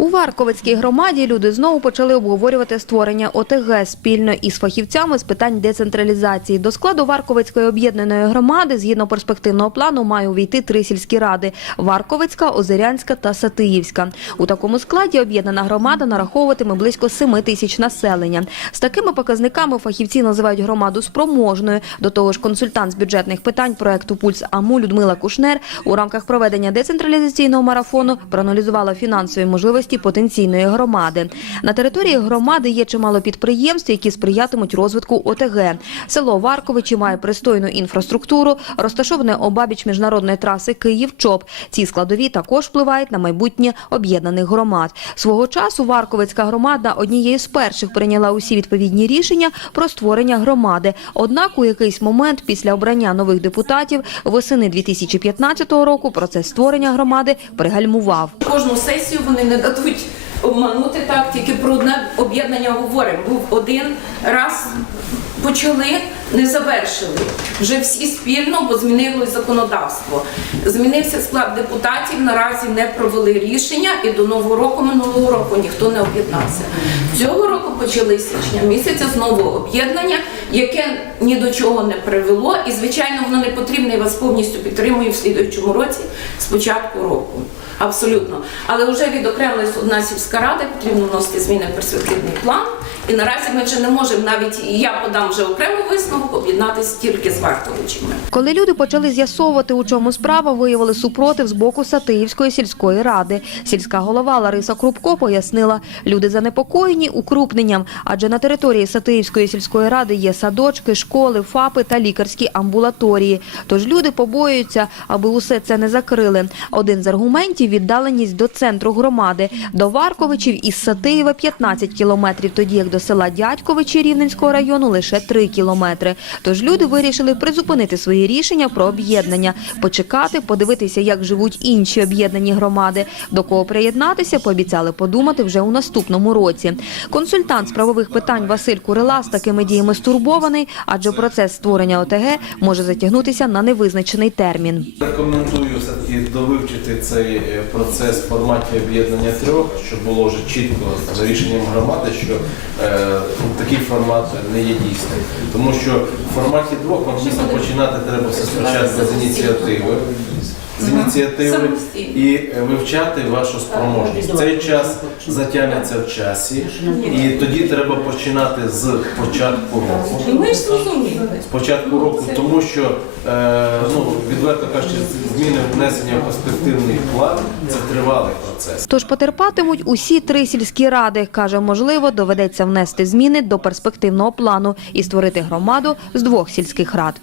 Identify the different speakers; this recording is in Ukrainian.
Speaker 1: У Варковицькій громаді люди знову почали обговорювати створення ОТГ спільно із фахівцями з питань децентралізації. До складу Варковицької об'єднаної громади згідно перспективного плану має увійти три сільські ради: Варковицька, Озерянська та Сатиївська. У такому складі об'єднана громада нараховуватиме близько 7 тисяч населення. З такими показниками фахівці називають громаду спроможною. До того ж, консультант з бюджетних питань проекту Пульс АМУ Людмила Кушнер у рамках проведення децентралізаційного марафону проаналізувала фінансові можливості потенційної громади. На території громади є чимало підприємств, які сприятимуть розвитку ОТГ. Село Варковичі має пристойну інфраструктуру, розташоване обабіч міжнародної траси Київ-Чоп. Ці складові також впливають на майбутнє об'єднаних громад. Свого часу Варковицька громада однією з перших прийняла усі відповідні рішення про створення громади. Однак у якийсь момент після обрання нових депутатів восени 2015 року процес створення громади пригальмував.
Speaker 2: Кожну сесію вони не дадуть обманути так, тільки про одне об'єднання говоримо. Був один раз почали, не завершили. Вже всі спільно, бо змінилось законодавство. Змінився склад депутатів, наразі не провели рішення, і до нового року, минулого року ніхто не об'єднався. Цього року почали з січня місяця знову об'єднання, яке ні до чого не привело, і звичайно воно не потрібне. Я вас повністю підтримую в слідуючому році з початку року. Абсолютно. Але вже відокремилась одна сільська рада, потрібно вносити зміни в перспективний план. І наразі ми вже не можемо навіть і я подам вже окремий висновок об'єднатися тільки з Вартовичами.
Speaker 1: Коли люди почали з'ясовувати, у чому справа, виявили супротив з боку Сатиївської сільської ради. Сільська голова Лариса Крупко пояснила, люди занепокоєні укрупненням, адже на території Сатиївської сільської ради є садочки, школи, ФАПи та лікарські амбулаторії. Тож люди побоюються, аби усе це не закрили. Один з аргументів – віддаленість до центру громади. До Варковичів із Сатиєва 15 кілометрів, тоді як до села Дядьковичі Рівненського району лише 3 кілометри. Тож люди вирішили призупинити свої рішення про об'єднання, почекати, подивитися, як живуть інші об'єднані громади. До кого приєднатися, пообіцяли подумати вже у наступному році. Консультант з правових питань Василь Курила з такими діями стурбований, адже процес створення ОТГ може затягнутися на невизначений термін.
Speaker 3: Рекомендую все-таки довивчити цей е, процес в форматі об'єднання трьох, щоб було вже чітко за рішенням громади, що е, ну, такий формат не є дійсним. Тому що в форматі двох вам дійсно починати треба все спочатку з ініціативи. З ініціативи і е, вивчати вашу спроможність. Цей час затягнеться в часі, і тоді треба починати з початку року.
Speaker 2: Зрозуміли.
Speaker 3: з початку року, тому що е, ну відверто кажучи, зміни внесення в перспективний план це тривалий процес.
Speaker 1: Тож потерпатимуть усі три сільські ради. Каже, можливо, доведеться внести зміни до перспективного плану і створити громаду з двох сільських рад.